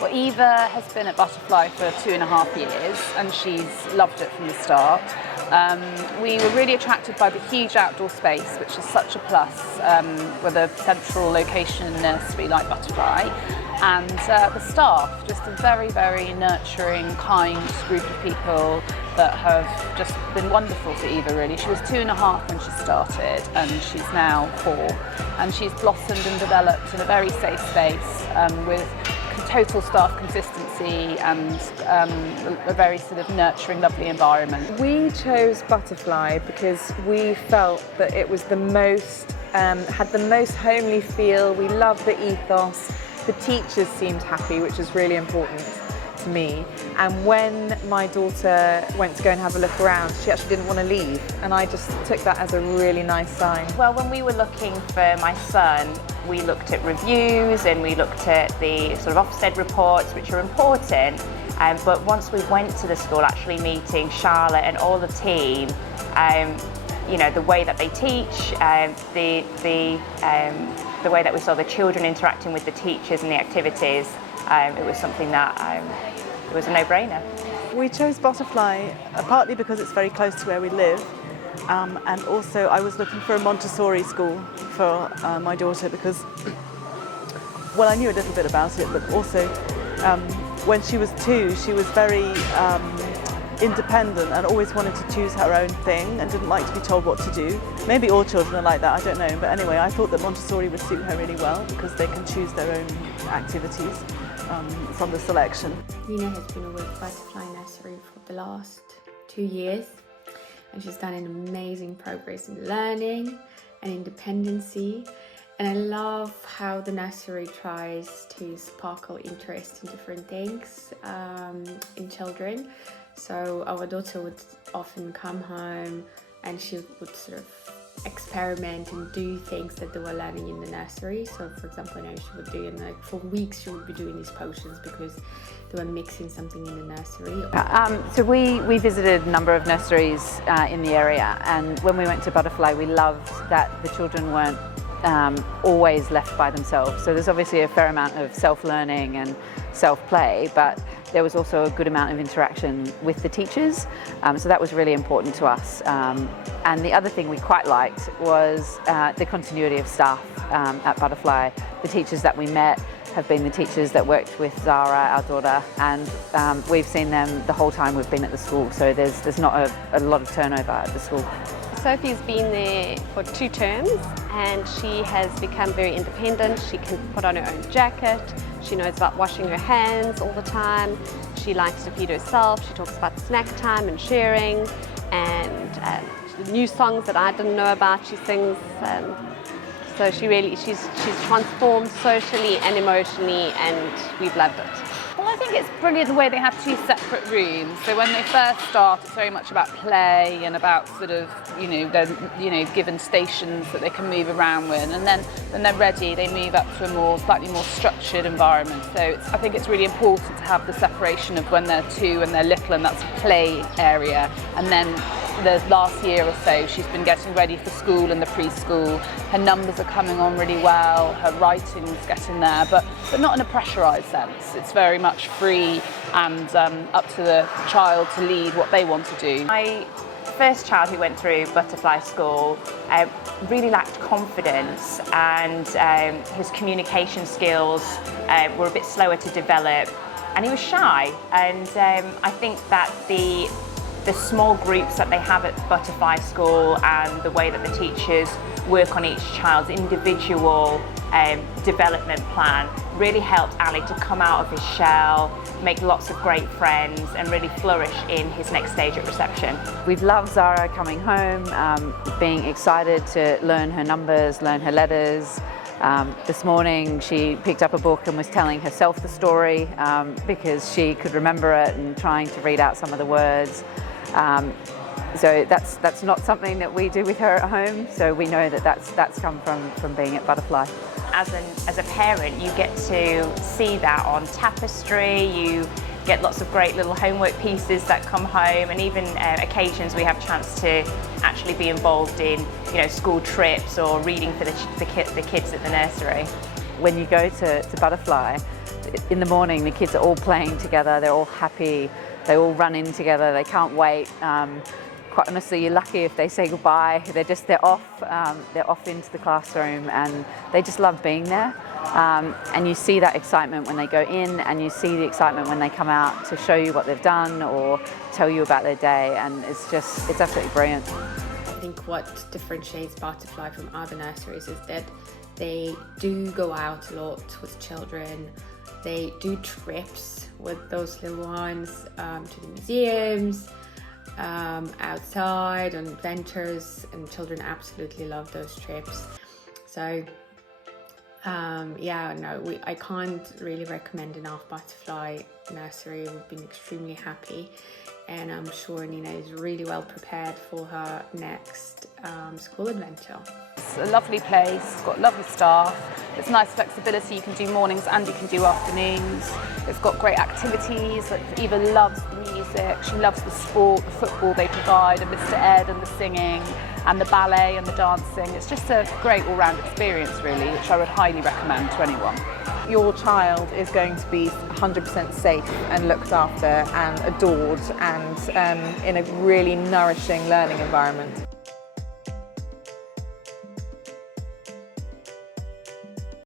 Well, Eva has been at Butterfly for 2.5 years and she's loved it from the start. We were really attracted by the huge outdoor space, which is such a plus with a central location nursery like Butterfly. And the staff, just a very, very nurturing, kind group of people that have just been wonderful to Eva, really. She was 2.5 when she started and she's now 4. And she's blossomed and developed in a very safe space with total staff consistency and a very sort of nurturing, lovely environment. We chose Butterfly because we felt that it was the most, had the most homely feel. We loved the ethos. The teachers seemed happy, which is really important to me. And when my daughter went to go and have a look around, she actually didn't want to leave. And I just took that as a really nice sign. Well, when we were looking for my son, we looked at reviews and we looked at the sort of Ofsted reports, which are important. But once we went to the school, actually meeting Charlotte and all the team, you know, the way that they teach, the way that we saw the children interacting with the teachers and the activities, it was something that it was a no-brainer. We chose Butterfly partly because it's very close to where we live, and also I was looking for a Montessori school for my daughter because, well, I knew a little bit about it, but also when she was 2, she was very independent and always wanted to choose her own thing and didn't like to be told what to do. Maybe all children are like that, I don't know, but anyway, I thought that Montessori would suit her really well because they can choose their own activities from the selection. Nina has been with Butterfly Nursery for the last 2 years and she's done an amazing progress in learning and independency, and I love how the nursery tries to sparkle interest in different things in children. So our daughter would often come home and she would sort of experiment and do things that they were learning in the nursery. So for example, I know she would do, for weeks she would be doing these potions because they were mixing something in the nursery. So we visited a number of nurseries in the area, and when we went to Butterfly we loved that the children weren't always left by themselves. So there's obviously a fair amount of self-learning and self-play, but there was also a good amount of interaction with the teachers, so that was really important to us. And the other thing we quite liked was the continuity of staff at Butterfly. The teachers that we met have been the teachers that worked with Zara, our daughter, and we've seen them the whole time we've been at the school, so there's not a lot of turnover at the school. Sophie's been there for 2 terms and she has become very independent. She can put on her own jacket, she knows about washing her hands all the time, she likes to feed herself, she talks about snack time and sharing, and new songs that I didn't know about she sings. So she's transformed socially and emotionally, and we've loved it. Well, I think it's brilliant the way they have 2 separate rooms. So when they first start, it's very much about play and about sort of, they're given stations that they can move around with, and then when they're ready, they move up to a slightly more structured environment. So I think it's really important to have the separation of when they're 2 and they're little, and that's a play area, and then the last year or so she's been getting ready for school and the preschool. Her numbers are coming on really well, her writing's getting there, but not in a pressurised sense. It's very much free and up to the child to lead what they want to do. My first child who went through Butterfly School really lacked confidence, and his communication skills were a bit slower to develop, and he was shy. And I think that the small groups that they have at Butterfly School and the way that the teachers work on each child's individual development plan really helped Ali to come out of his shell, make lots of great friends and really flourish in his next stage at reception. We've loved Zara coming home, being excited to learn her numbers, learn her letters. This morning she picked up a book and was telling herself the story because she could remember it and trying to read out some of the words. So that's not something that we do with her at home, so we know that that's come from being at Butterfly. As a parent, you get to see that on tapestry, you get lots of great little homework pieces that come home, and even occasions we have a chance to actually be involved in school trips or reading for the kids at the nursery. When you go to Butterfly, in the morning, the kids are all playing together, they're all happy, they all run in together, they can't wait. Quite honestly, you're lucky if they say goodbye. They're off into the classroom, and they just love being there. And you see that excitement when they go in, and you see the excitement when they come out to show you what they've done or tell you about their day, and it's absolutely brilliant. I think what differentiates Butterfly from other nurseries is that they do go out a lot with children. They do trips with those little ones to the museums, outside on adventures, and children absolutely love those trips. So I can't really recommend enough Butterfly Nursery. We've been extremely happy, and I'm sure Nina is really well prepared for her next school adventure. It's a lovely place, it's got lovely staff, it's nice flexibility, you can do mornings and you can do afternoons. It's got great activities, like Eva loves the music, she loves the sport, the football they provide, and Mr. Ed and the singing and the ballet and the dancing. It's just a great all-round experience really, which I would highly recommend to anyone. Your child is going to be 100% safe and looked after and adored, and in a really nourishing learning environment.